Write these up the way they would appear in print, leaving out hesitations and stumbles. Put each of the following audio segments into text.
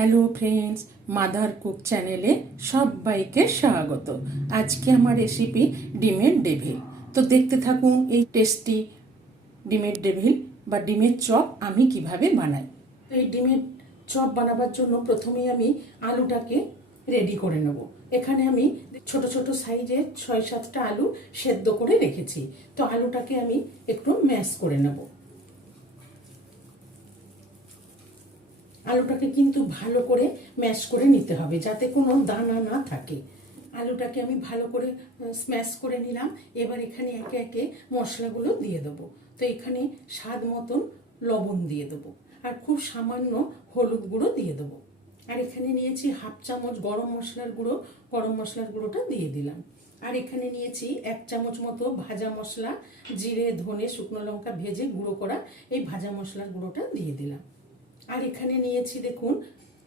Hello friends, mother cook চ্যানেলে সবাইকে স্বাগত। আজকে আমার রেসিপি ডিমের ডেভিল। তো দেখতে থাকুন এই টেস্টি ডিমের ডেভিল বা ডিমের চপ আমি কিভাবে বানাই। এই ডিমের চপ বানাবার জন্য প্রথমেই আমি আলুটাকে রেডি করে নেব। এখানে আমি ছোট ছোট সাইজের 6-7টা আলু সেদ্ধ করে রেখেছি। তো আলুটাকে আমি একটু ম্যাশ করে নেব। আলুটাকে কিন্তু ভালো করে ম্যাশ করে নিতে হবে যাতে কোনো দানা না থাকে। আলুটাকে আমি ভালো করে স্ম্যাশ করে নিলাম। এবার এখানে একে একে মশলাগুলো দিয়ে দেবো। তো এখানে স্বাদ মতন লবণ দিয়ে দেবো আর খুব সামান্য হলুদ গুঁড়ো দিয়ে দেবো। আর এখানে নিয়েছি 1/2 চামচ গরম মশলার গুঁড়ো। গরম মশলার গুঁড়োটা দিয়ে দিলাম। আর এখানে নিয়েছি 1 চামচ মতো ভাজা মশলা, জিরে, ধনে, শুকনো লঙ্কা ভেজে গুঁড়ো করা এই ভাজা মশলার গুঁড়োটা দিয়ে দিলাম। আর এখানে নিয়েছি দেখুন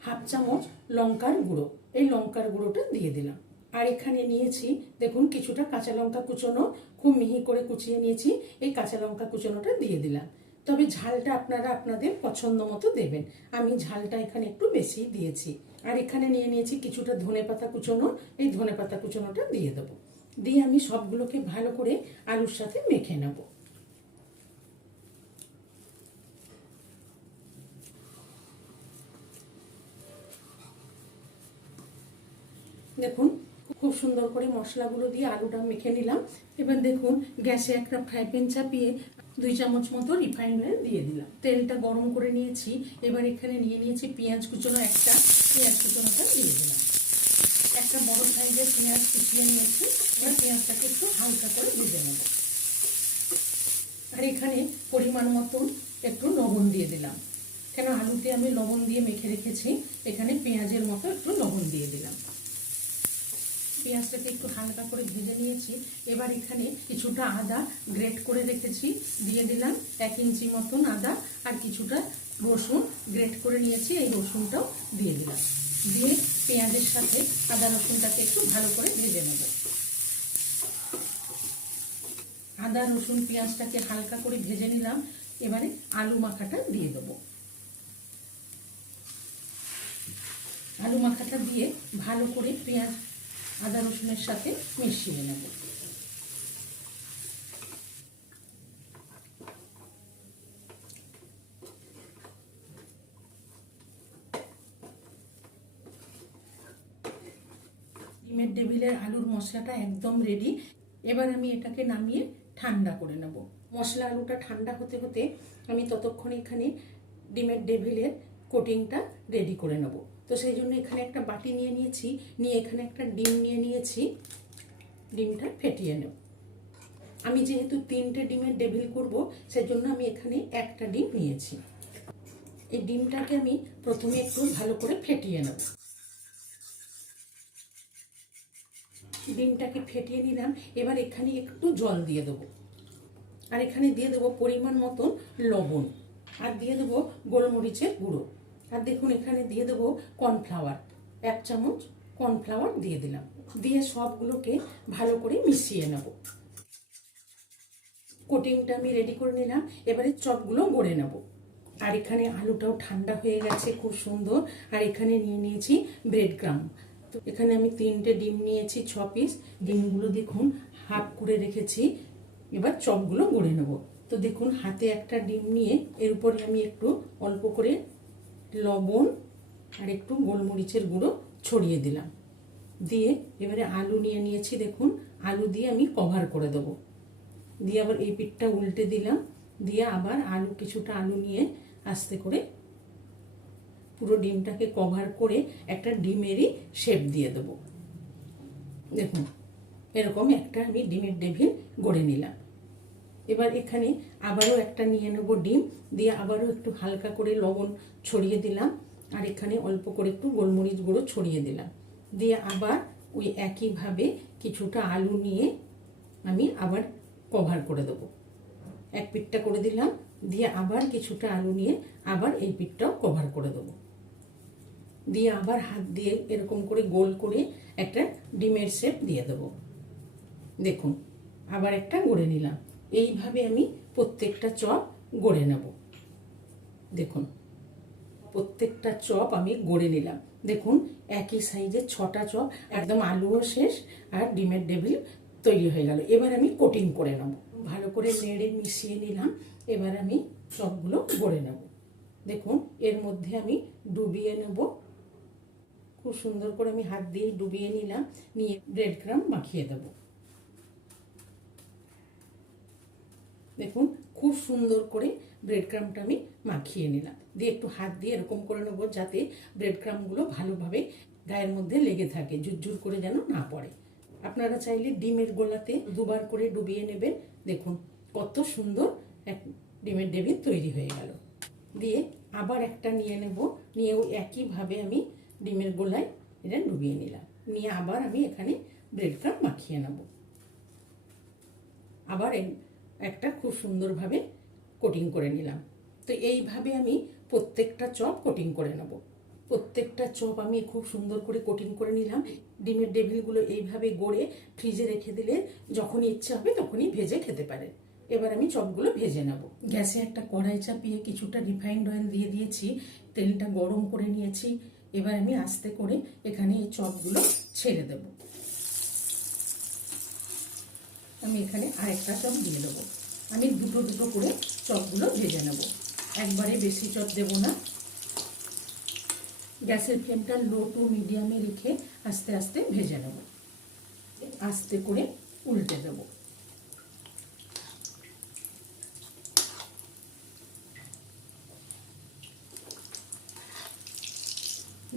1/2 চামচ লঙ্কার গুঁড়ো, এই লঙ্কার গুঁড়োটা দিয়ে দিলাম। আর এখানে নিয়েছি দেখুন কিছুটা কাঁচা লঙ্কা কুচোনো, খুব মিহি করে কুচিয়ে নিয়েছি, এই কাঁচা লঙ্কা কুচোনোটা দিয়ে দিলাম। তবে ঝালটা আপনারা আপনাদের পছন্দ মতো দেবেন। আমি ঝালটা এখানে একটু বেশি দিয়েছি। আর এখানে নিয়ে নিয়েছি কিছুটা ধনেপাতা কুচোনো, এই ধনেপাতা কুচোনোটা দিয়ে দেবো। দিয়ে আমি সবগুলোকে ভালো করে আলুর সাথে মেখে নেবো। দেখুন খুব সুন্দর করে মশলাগুলো দিয়ে আলুটা মেখে নিলাম। এবার দেখুন গ্যাসে একটা ফ্রাই প্যান চাপিয়ে 2 চামচ মতো রিফাইন্ড অয়েল দিয়ে দিলাম। তেলটা গরম করে নিয়েছি। এবার এখানে নিয়ে নিয়েছি পেঁয়াজ কুচোনো, একটা পেঁয়াজ কুচোনোটা দিয়ে দিলাম। একটা বড় সাইজের পেঁয়াজ কুচিয়ে নিয়েছি। এবার পেঁয়াজটাকে একটু হালকা করে ভেজে নেব। আর এখানে পরিমাণ মতন একটু লবণ দিয়ে দিলাম, কেন আলুতে আমি লবণ দিয়ে মেখে রেখেছি। এখানে পেঁয়াজের মতো একটু লবণ দিয়ে দিলাম। পেঁয়াজটাকে একটু হালকা করে ভেজে নিয়েছি। এবার এখানে কিছুটা আদা গ্রেট করে রেখেছি দিয়ে দিলাম, 1 ইঞ্চি মতন আদা। আর কিছুটা রসুন গ্রেট করে নিয়েছি, এই রসুনটাও দিয়ে দিলাম। দিয়ে পেঁয়াজের সাথে আদা রসুনটাকে একটু ভালো করে ভেজে নেব। আদা রসুন পেঁয়াজটাকে হালকা করে ভেজে নিলাম। এবারে আলু মাখাটা দিয়ে দেবো। আলু মাখাটা দিয়ে ভালো করে পেঁয়াজ আদা রসুনের সাথে মিশিয়ে নেব। ডিমের ডেভিলের আলুর মশলাটা একদম রেডি। এবার আমি এটাকে নামিয়ে ঠান্ডা করে নেব। মশলা আলুটা ঠান্ডা হতে হতে আমি ততক্ষণ এখানে ডিমের ডেভিলের কোটিংটা রেডি করে নেব। তো সেই জন্য এখানে একটা বাটি নিয়ে নিয়েছি, নিয়ে এখানে একটা ডিম নিয়ে নিয়েছি। ডিমটা ফেটিয়ে নেব। আমি যেহেতু 3টে ডিমের ডেভিল করব, সেজন্য আমি এখানে একটা ডিম নিয়েছি। এই ডিমটাকে আমি প্রথমে একটু ভালো করে ফেটিয়ে নেব। ডিমটাকে ফেটিয়ে নিলাম। এবার এখানে একটু জল দিয়ে দেবো। আর এখানে দিয়ে দেবো পরিমাণ মতন লবণ। আর দিয়ে দেবো গোলমরিচের গুঁড়ো। আর দেখুন এখানে দিয়ে দেবো কর্নফ্লাওয়ার, 1 চামচ কর্নফ্লাওয়ার দিয়ে দিলাম। দিয়ে সবগুলোকে ভালো করে মিশিয়ে নেব। কোটিংটা আমি রেডি করে নিলাম। এবারে চপগুলো গড়ে নেব। আর এখানে আলুটাও ঠান্ডা হয়ে গেছে খুব সুন্দর। আর এখানে নিয়ে নিয়েছি ব্রেড ক্রাম। তো এখানে আমি 3টে ডিম নিয়েছি, 6 পিস। ডিমগুলো দেখুন হাফ করে রেখেছি। এবার চপগুলো গড়ে নেব। তো দেখুন হাতে একটা ডিম নিয়ে এর উপরে আমি একটু অল্প করে লবণ আর একটু গোলমরিচের গুঁড়ো ছড়িয়ে দিলাম। দিয়ে এবারে আলু নিয়ে নিয়েছি, দেখুন আলু দিয়ে আমি কভার করে দেবো। দিয়ে আবার এই পিঠটা উল্টে দিলাম। দিয়ে আবার কিছুটা আলু নিয়ে আস্তে করে পুরো ডিমটাকে কভার করে একটা ডিমেরই শেপ দিয়ে দেবো। দেখুন এরকম একটা আমি ডিমের ডেভিল গড়ে নিলাম। এবার এখানে আবারও একটা নিয়ে নেব ডিম। দিয়ে আবারও একটু হালকা করে লবণ ছড়িয়ে দিলাম। আর এখানে অল্প করে একটু গোলমরিচ গুঁড়ো ছড়িয়ে দিলাম। দিয়ে আবার ওই একইভাবে কিছুটা আলু নিয়ে আমি আবার কভার করে দেবো। এক পিঠটা করে দিলাম। দিয়ে আবার কিছুটা আলু নিয়ে আবার এই পিঠটাও কভার করে দেবো। দিয়ে আবার হাত দিয়ে এরকম করে গোল করে একটা ডিমের শেপ দিয়ে দেবো। দেখুন আবার একটা গড়ে নিলাম। এইভাবে আমি প্রত্যেকটা চপ গড়ে নেব। দেখুন প্রত্যেকটা চপ আমি গড়ে নিলাম। দেখুন একই সাইজের 6টা চপ, একদম আলুও শেষ আর ডিমের ডেভিল তৈরি হয়ে গেল। এবার আমি কোটিং করে নেব। ভালো করে নেড়ে মিশিয়ে নিলাম। এবার আমি চপগুলো গড়ে নেব। দেখুন এর মধ্যে আমি ডুবিয়ে নেব। খুব সুন্দর করে আমি হাত দিয়ে ডুবিয়ে নিলাম, নিয়ে ব্রেড ক্রাম্ব মাখিয়ে দেব। দেখুন খুব সুন্দর করে ব্রেড ক্রাম্বটা আমি মাখিয়ে নিলাম, দিয়ে একটু হাত দিয়ে এরকম করে নেবো যাতে ব্রেড ক্রাম্বগুলো ভালোভাবে গায়ের মধ্যে লেগে থাকে, ঝুরঝুর করে যেন না পড়ে। আপনারা চাইলে ডিমের গোলাতে দুবার করে ডুবিয়ে নেবেন। দেখুন কত সুন্দর এক ডিমের ডেভিল তৈরি হয়ে গেল। দিয়ে আবার একটা নিয়ে নেব, নিয়েও একইভাবে আমি ডিমের গোলায় এটা ডুবিয়ে নিলাম, নিয়ে আবার আমি এখানে ব্রেড ক্রাম্ব মাখিয়ে নেব। আবার একটা খুব সুন্দরভাবে কোটিং করে নিলাম। তো এইভাবে আমি প্রত্যেকটা চপ কোটিং করে নেব। প্রত্যেকটা চপ আমি খুব সুন্দর করে কোটিং করে নিলাম। ডিমের ডেভিলগুলো এইভাবে গড়ে ফ্রিজে রেখে দিলে যখনই ইচ্ছে হবে তখনই ভেজে খেতে পারেন। এবার আমি চপগুলো ভেজে নেব। গ্যাসে একটা কড়াই চাপিয়ে কিছুটা রিফাইন্ড অয়েল দিয়ে দিয়েছি, তেলটা গরম করে নিয়েছি। এবার আমি আস্তে করে এখানে এই চপগুলো ছেড়ে দেব। আমি এখানে আরেকটা চপ দিয়ে দেবো। আমি দুটো দুটো করে চপগুলো ভেজে নেব, একবারে বেশি চপ দেব না। গ্যাসের ফ্লেমটা লো টু মিডিয়ামে রেখে আস্তে আস্তে ভেজে নেব। আস্তে করে উল্টে দেব।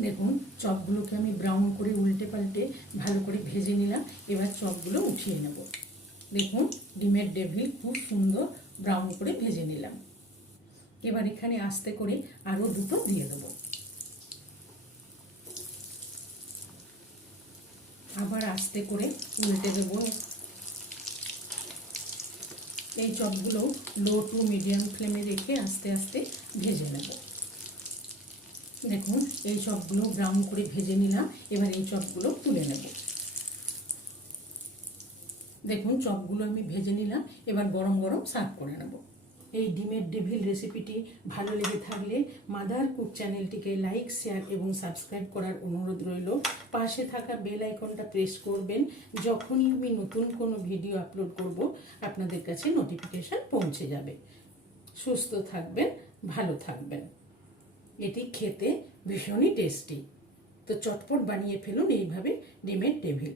দেখুন চপগুলোকে আমি ব্রাউন করে উল্টে পাল্টে ভালো করে ভেজে নিলাম। এবার চপগুলো উঠিয়ে নেব। দেখুন ডিমের ডেভিল খুব সুন্দর ব্রাউন করে ভেজে নিলাম। এবার এখানে আস্তে করে আরও দুটো দিয়ে দেবো। আবার আস্তে করে উল্টে দেব। এই চপগুলো লো টু মিডিয়াম ফ্লেমে রেখে আস্তে আস্তে ভেজে নেব। দেখুন এই চপগুলো ব্রাউন করে ভেজে নিলাম। এবার এই চপগুলো তুলে নেব। দেখুন চপগুলো আমি ভেজে নিলাম। এবার গরম গরম সার্ভ করে নেব। এই ডিমের ডেভিল রেসিপিটি ভালো লেগে থাকলে মাদার কুক চ্যানেলটিকে লাইক, শেয়ার এবং সাবস্ক্রাইব করার অনুরোধ রইল। পাশে থাকা বেল আইকনটা প্রেস করবেন। যখনই আমি নতুন কোনো ভিডিও আপলোড করব আপনাদের কাছে নোটিফিকেশান পৌঁছে যাবে। সুস্থ থাকবেন, ভালো থাকবেন। এটি খেতে ভীষণই টেস্টি। তো চটপট বানিয়ে ফেলুন এইভাবে ডিমের ডেভিল।